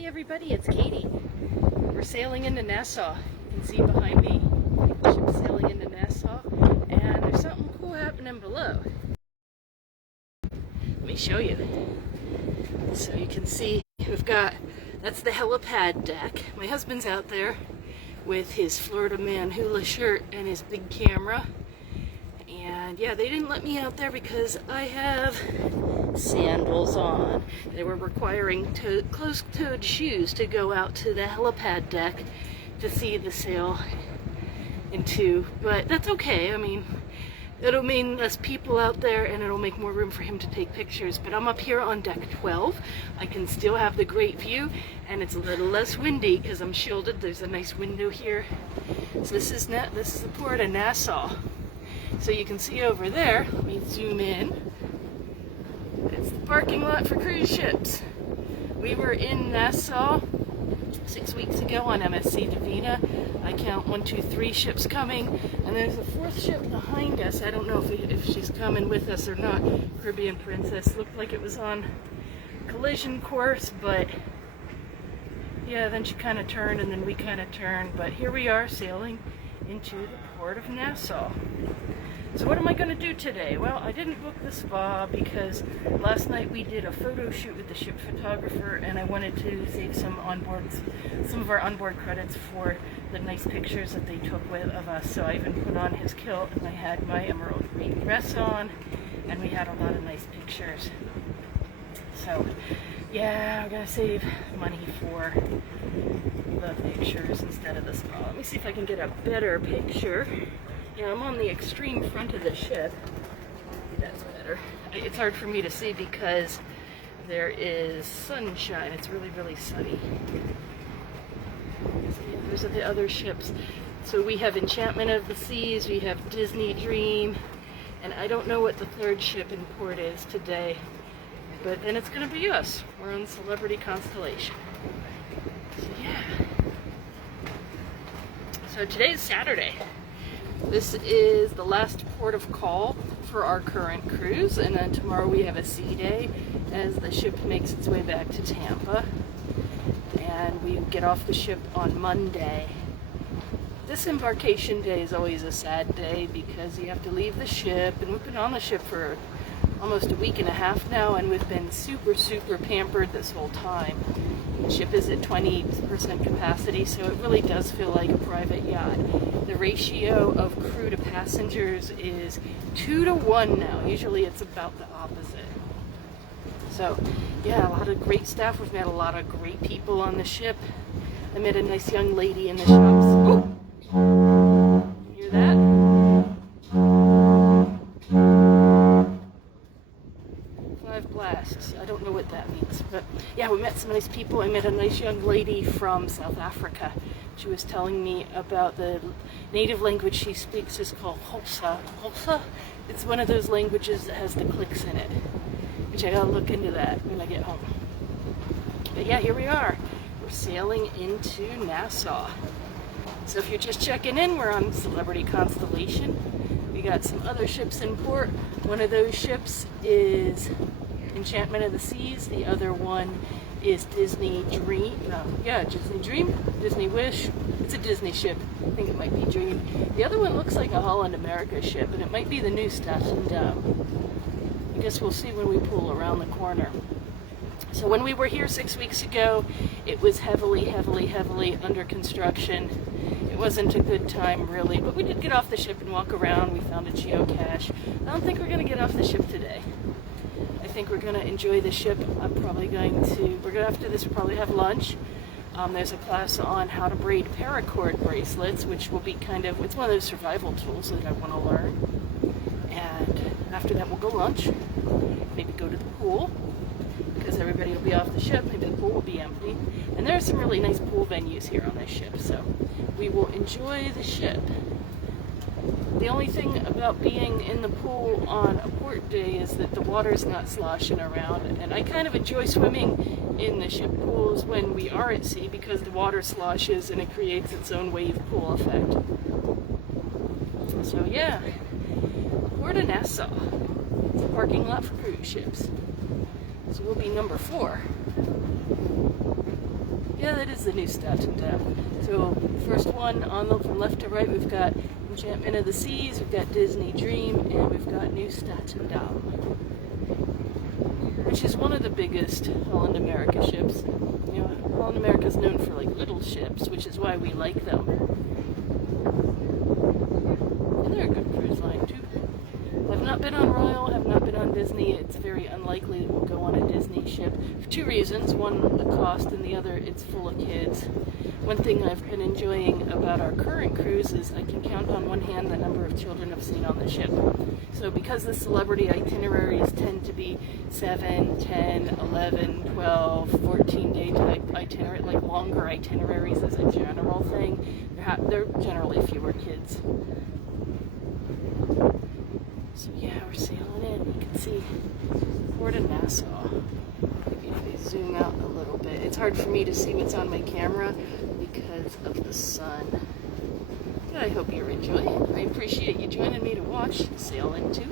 Hey everybody, it's Katie. We're sailing into Nassau. You can see behind me, ship sailing into Nassau, and there's something cool happening below. Let me show you. So you can see that's the helipad deck. My husband's out there with his Florida Man hula shirt and his big camera. And yeah, they didn't let me out there because I have sandals on. They were requiring closed-toed shoes to go out to the helipad deck to see the sail into, but that's okay. I mean, it'll mean less people out there and it'll make more room for him to take pictures, but I'm up here on deck 12. I can still have the great view and it's a little less windy because I'm shielded. There's a nice window here. So this is the port of Nassau. So you can see over there, let me zoom in. It's the parking lot for cruise ships. We were in Nassau 6 weeks ago on MSC Divina. I count 1, 2, 3 ships coming, and there's a 4th ship behind us. I don't know if she's coming with us or not. Caribbean Princess looked like it was on collision course, but yeah, then she kind of turned and then we kind of turned. But here we are sailing into the port of Nassau. So what am I going to do today? Well, I didn't book the spa because last night we did a photo shoot with the ship photographer and I wanted to save some of our onboard credits for the nice pictures that they took of us. So I even put on his kilt and I had my emerald green dress on and we had a lot of nice pictures. So yeah, we're going to save money for the pictures instead of the spa. Let me see if I can get a better picture. Yeah, I'm on the extreme front of the ship. Maybe that's better. It's hard for me to see because there is sunshine. It's really, really sunny. So yeah, those are the other ships. So we have Enchantment of the Seas, we have Disney Dream, and I don't know what the 3rd ship in port is today, but then it's going to be us. We're on Celebrity Constellation. So yeah. So today's Saturday. This is the last port of call for our current cruise, and then tomorrow we have a sea day as the ship makes its way back to Tampa, and we get off the ship on Monday. Disembarkation day is always a sad day because you have to leave the ship, and we've been on the ship for almost a week and a half now, and we've been super, super pampered this whole time. The ship is at 20% capacity, so it really does feel like a private yacht. The ratio of crew to passengers is 2 to 1 now. Usually it's about the opposite. So yeah, a lot of great staff. We've met a lot of great people on the ship. I met a nice young lady in the shops. Oh! Hear that? Blasts. I don't know what that means, but yeah, we met some nice people. I met a nice young lady from South Africa. She was telling me about the native language she speaks is called Xhosa. Xhosa? It's one of those languages that has the clicks in it, which I gotta look into that when I get home. But yeah, here we are. We're sailing into Nassau. So if you're just checking in, we're on Celebrity Constellation. We got some other ships in port. One of those ships is Enchantment of the Seas. The other one is Disney Dream. Disney Dream? Disney Wish. It's a Disney ship. I think it might be Dream. The other one looks like a Holland America ship, and it might be the new stuff. And I guess we'll see when we pull around the corner. So when we were here 6 weeks ago, it was heavily under construction. It wasn't a good time really, but we did get off the ship and walk around. We found a geocache. I don't think we're going to get off the ship today. I think we're going to enjoy the ship. After this we'll probably have lunch. There's a class on how to braid paracord bracelets, which will be it's one of those survival tools that I want to learn. And after that we'll go lunch, maybe go to the pool, because everybody will be off the ship. Maybe the pool will be empty. And there are some really nice pool venues here on this ship, so we will enjoy the ship. The only thing about being in the pool on a port day is that the water's not sloshing around, and I kind of enjoy swimming in the ship pools when we are at sea because the water sloshes and it creates its own wave pool effect. So yeah, Port of Nassau. It's a parking lot for cruise ships. So we'll be number 4. Yeah, that is the new Staten Dam. So first one on the from left to right, we've got Enchantment of the Seas, we've got Disney Dream, and we've got New Staten Dam, which is one of the biggest Holland America ships. You know, Holland America is known for like little ships, which is why we like them. And they're a good cruise line too. I've not been on Royal, have not been on Disney. It's very unlikely that we'll go on a Disney ship for two reasons. One, the cost, and the other, it's full of kids. One thing I've been enjoying about our current cruise is I can count on one hand the number of children I've seen on the ship. So because the celebrity itineraries tend to be 7, 10, 11, 12, 14-day type itinerary, like longer itineraries as a general thing, they're generally fewer kids. So yeah, we're sailing in. You can see Port of Nassau. Maybe if I zoom out a little bit. It's hard for me to see what's on my camera because of the sun. But I hope you're enjoying. I appreciate you joining me to watch Sail Into.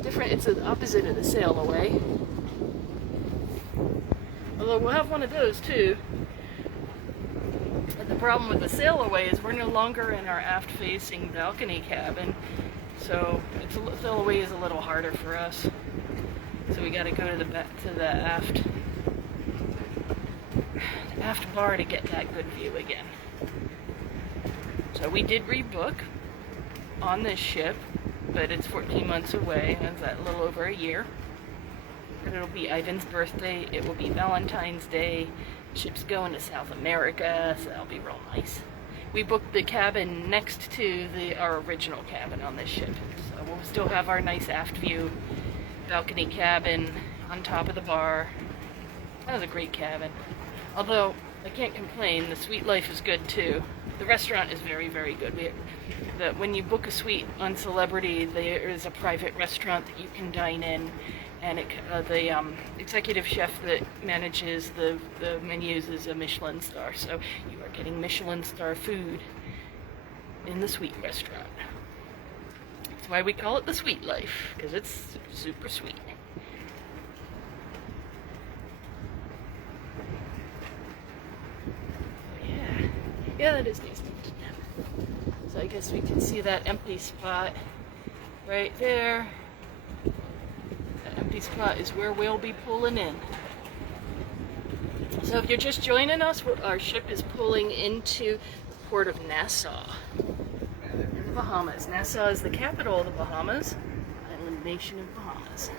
Different, it's the opposite of the sail away. Although we'll have one of those too. But the problem with the sail away is we're no longer in our aft-facing balcony cabin. So sail away is a little harder for us. So we got to go to the aft bar to get that good view again. So we did rebook on this ship, but it's 14 months away, and it's a little over a year. But it'll be Ivan's birthday. It will be Valentine's Day. The ship's going to South America, so that'll be real nice. We booked the cabin next to our original cabin on this ship. So we'll still have our nice aft view balcony cabin on top of the bar. That was a great cabin. Although, I can't complain, the suite life is good too. The restaurant is very, very good. When you book a suite on Celebrity, there is a private restaurant that you can dine in. And the executive chef that manages the menus is a Michelin star, so you are getting Michelin star food in the suite restaurant. That's why we call it the Sweet Life, because it's super sweet. Yeah, that is nice. So I guess we can see that empty spot right there. Empty spot is where we'll be pulling in. So if you're just joining us, our ship is pulling into the port of Nassau in the Bahamas. Nassau is the capital of the Bahamas, island nation of Bahamas.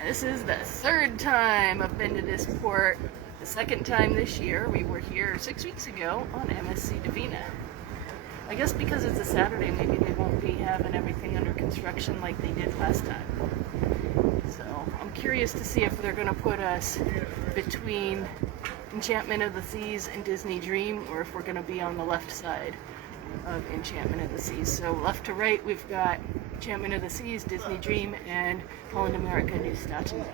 And this is the third time I've been to this port. The second time this year. We were here 6 weeks ago on MSC Divina. I guess because it's a Saturday, maybe they won't be having everything under construction like they did last time. So I'm curious to see if they're going to put us between Enchantment of the Seas and Disney Dream, or if we're going to be on the left side of Enchantment of the Seas. So left to right, we've got Enchantment of the Seas, Disney Dream, and Holland America New Staten Dam.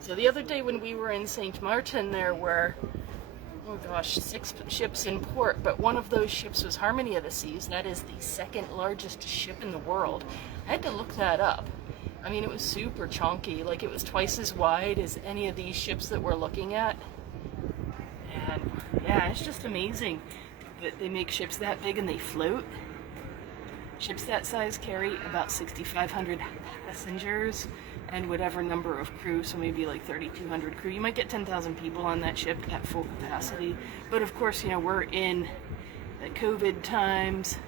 So the other day when we were in St. Martin, there were, oh gosh, 6 ships in port, but one of those ships was Harmony of the Seas. That is the second largest ship in the world. I had to look that up. I mean, it was super chunky, like it was twice as wide as any of these ships that we're looking at. And yeah, it's just amazing that they make ships that big and they float. Ships that size carry about 6,500 passengers and whatever number of crew, so maybe like 3,200 crew. You might get 10,000 people on that ship at full capacity. But of course, you know, we're in the COVID times,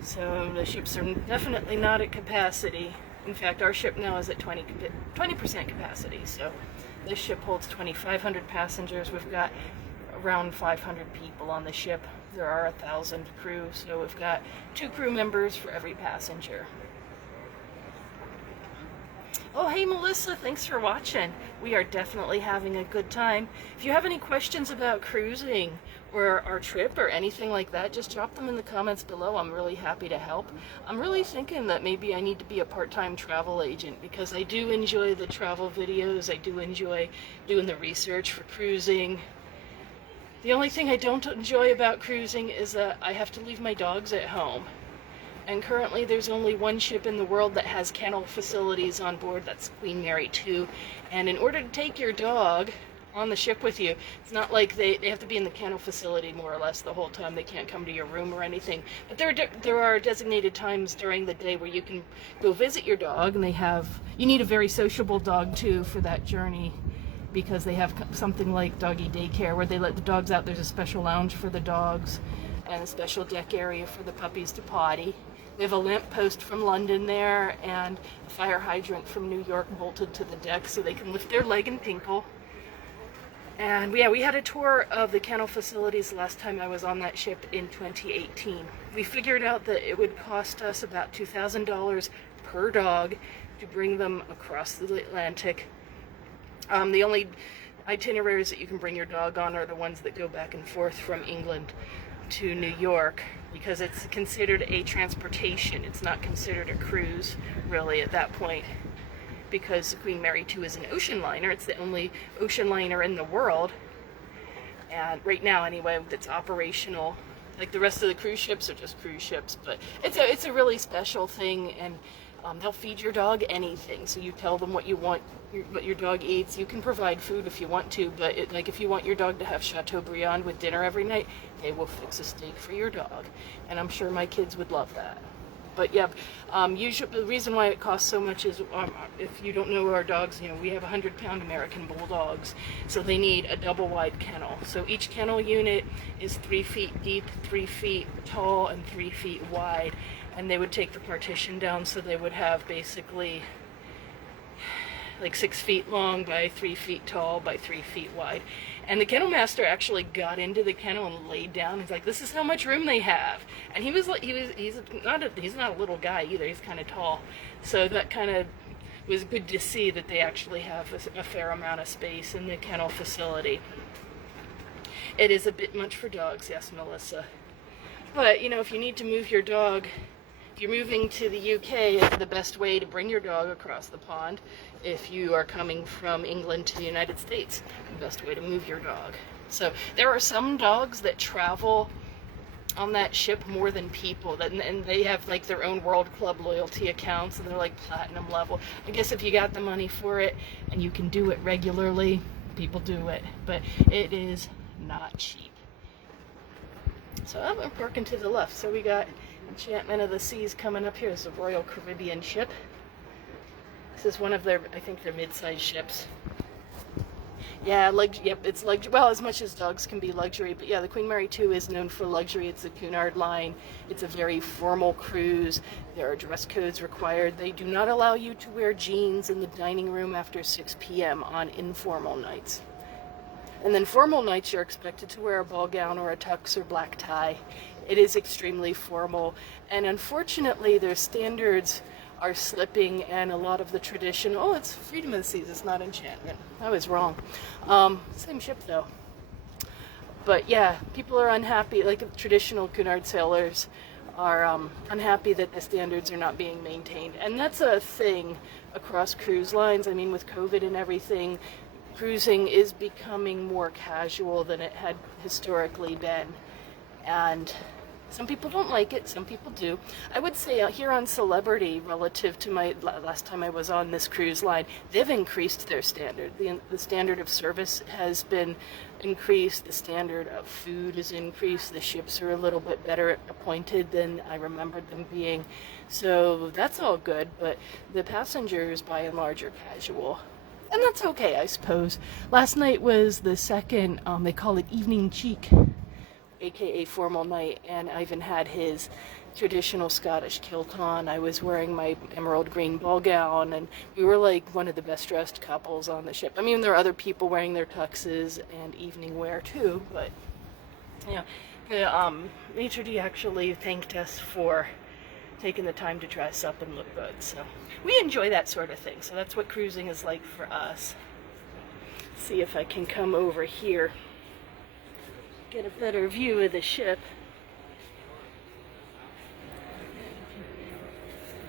so the ships are definitely not at capacity. In fact, our ship now is at 20% capacity, so this ship holds 2,500 passengers. We've got around 500 people on the ship. There are 1,000 crew, so we've got 2 crew members for every passenger. Oh, hey Melissa, thanks for watching. We are definitely having a good time. If you have any questions about cruising or our trip or anything like that, just drop them in the comments below. I'm really happy to help. I'm really thinking that maybe I need to be a part-time travel agent, because I do enjoy the travel videos. I do enjoy doing the research for cruising. The only thing I don't enjoy about cruising is that I have to leave my dogs at home. And currently there's only one ship in the world that has kennel facilities on board. That's Queen Mary 2. And in order to take your dog on the ship with you, it's not like they have to be in the kennel facility more or less the whole time. They can't come to your room or anything. But there are designated times during the day where you can go visit your dog, and you need a very sociable dog too for that journey, because they have something like doggy daycare where they let the dogs out. There's a special lounge for the dogs and a special deck area for the puppies to potty. We have a lamp post from London there and a fire hydrant from New York bolted to the deck so they can lift their leg and tinkle. And we had a tour of the kennel facilities the last time I was on that ship in 2018. We figured out that it would cost us about $2,000 per dog to bring them across the Atlantic. The only itineraries that you can bring your dog on are the ones that go back and forth from England to New York, because it's considered a transportation. It's not considered a cruise, really, at that point, because Queen Mary 2 is an ocean liner. It's the only ocean liner in the world, and right now, anyway, that's operational. Like the rest of the cruise ships are just cruise ships, but it's a really special thing, and they'll feed your dog anything. So you tell them what you want, what your dog eats. You can provide food if you want to, but like if you want your dog to have Chateaubriand with dinner every night, they will fix a steak for your dog, and I'm sure my kids would love that. But yeah, usually the reason why it costs so much is, if you don't know our dogs, we have 100-pound American Bulldogs, so they need a double-wide kennel. So each kennel unit is 3 feet deep, 3 feet tall, and 3 feet wide. And they would take the partition down, so they would have basically like 6 feet long by 3 feet tall by 3 feet wide. And the kennel master actually got into the kennel and laid down. He's like, "This is how much room they have." And he's not a little guy either. He's kind of tall, so that kind of was good to see that they actually have a fair amount of space in the kennel facility. It is a bit much for dogs, yes, Melissa. But if you need to move your dog, if you're moving to the UK, it's the best way to bring your dog across the pond. If you are coming from England to the United States, the best way to move your dog. So there are some dogs that travel on that ship more than people, and they have like their own World Club loyalty accounts, and they're like platinum level. I guess if you got the money for it and you can do it regularly, people do it, but it is not cheap. So I'm working to the left. So we got Enchantment of the Seas coming up here. This is a Royal Caribbean ship. This is one of their, I think, their mid-sized ships. Yeah, it's luxury. Well, as much as dogs can be luxury, but yeah, the Queen Mary 2 is known for luxury. It's a Cunard line. It's a very formal cruise. There are dress codes required. They do not allow you to wear jeans in the dining room after 6 p.m. on informal nights. And then formal nights, you're expected to wear a ball gown or a tux or black tie. It is extremely formal, and unfortunately, their standards are slipping, and a lot of the tradition. Oh, it's Freedom of the Seas. It's not Enchantment. I was wrong. Same ship though. But yeah, people are unhappy. Like traditional Cunard sailors are unhappy that the standards are not being maintained, and that's a thing across cruise lines. I mean, with COVID and everything, cruising is becoming more casual than it had historically been, and some people don't like it, some people do. I would say here on Celebrity, relative to my last time I was on this cruise line, they've increased their standard. The standard of service has been increased, the standard of food is increased, the ships are a little bit better appointed than I remembered them being. So that's all good, but the passengers by and large are casual. And that's okay, I suppose. Last night was the second, they call it evening cheek, aka formal night, and Ivan had his traditional Scottish kilt on. I was wearing my emerald green ball gown, and we were like one of the best dressed couples on the ship. I mean, there are other people wearing their tuxes and evening wear too, but yeah, the maitre d' actually thanked us for taking the time to dress up and look good. So we enjoy that sort of thing. So that's what cruising is like for us. Let's see if I can come over here, get a better view of the ship.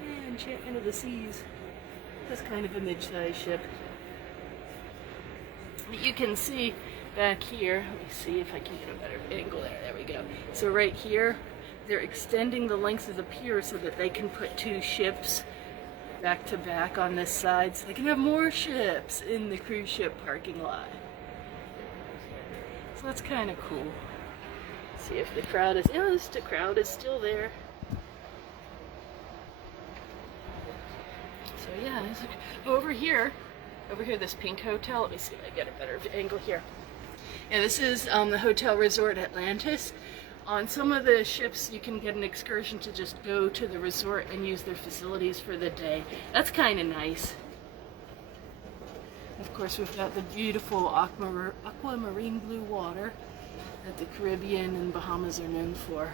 Yeah, Enchantment of the Seas. That's kind of a mid-sized ship. But you can see back here, let me see if I can get a better angle there. There we go. So right here, they're extending the length of the pier so that they can put 2 ships back to back on this side, so they can have more ships in the cruise ship parking lot. So that's kind of cool. See if the crowd is, the crowd is still there. So yeah, over here, this pink hotel. Let me see if I get a better angle here. Yeah, this is the Hotel Resort Atlantis. On some of the ships, you can get an excursion to just go to the resort and use their facilities for the day. That's kind of nice. Of course, we've got the beautiful aquamarine blue water that the Caribbean and Bahamas are known for.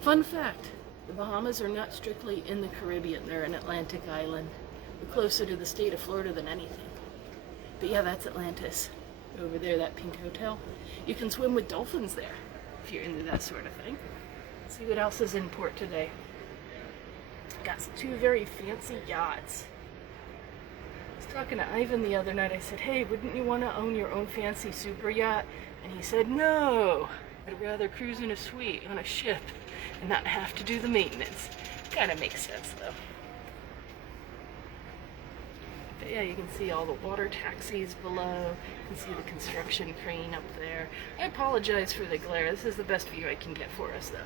Fun fact, the Bahamas are not strictly in the Caribbean, they're an Atlantic island. We're closer to the state of Florida than anything. But yeah, that's Atlantis. Over there, that pink hotel. You can swim with dolphins there, if you're into that sort of thing. Let's see what else is in port today. Got 2 very fancy yachts. I was talking to Ivan the other night. I said, hey, wouldn't you want to own your own fancy super yacht? And he said, no, I'd rather cruise in a suite on a ship and not have to do the maintenance. Kind of makes sense, though. But yeah, you can see all the water taxis below. You can see the construction crane up there. I apologize for the glare. This is the best view I can get for us, though.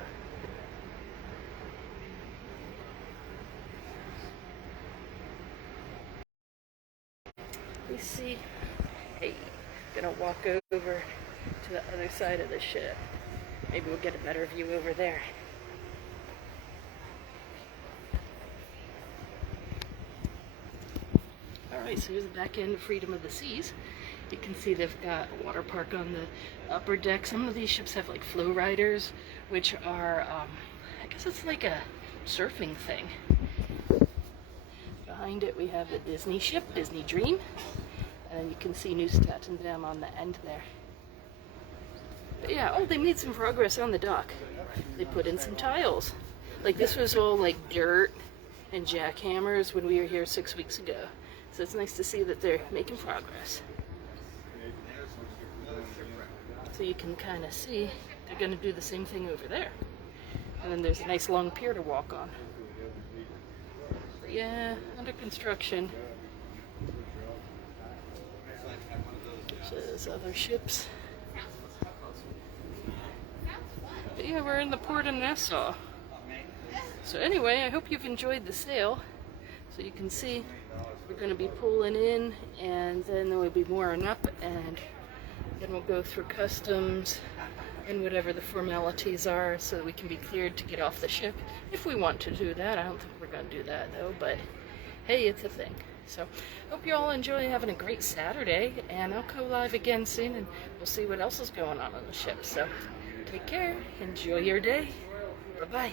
We see, hey, gonna walk over to the other side of the ship. Maybe we'll get a better view over there. Alright, so here's the back end of Freedom of the Seas. You can see they've got a water park on the upper deck. Some of these ships have like flow riders, which are, I guess it's like a surfing thing. Behind it we have the Disney ship, Disney Dream. And you can see Neustadt on the end there. But yeah, oh, they made some progress on the dock. They put in some tiles. Like this was all like dirt and jackhammers when we were here 6 weeks ago. So it's nice to see that they're making progress. So you can kind of see they're going to do the same thing over there. And then there's a nice long pier to walk on. But yeah, under construction. So there's other ships. But yeah, we're in the port of Nassau. So anyway, I hope you've enjoyed the sail. So you can see we're going to be pulling in, and then there will be mooring up, and then we'll go through customs and whatever the formalities are so that we can be cleared to get off the ship if we want to do that. I don't think we're going to do that though, but hey, it's a thing. So hope you all enjoy having a great Saturday, and I'll go live again soon and we'll see what else is going on the ship. So take care, enjoy your day, bye-bye.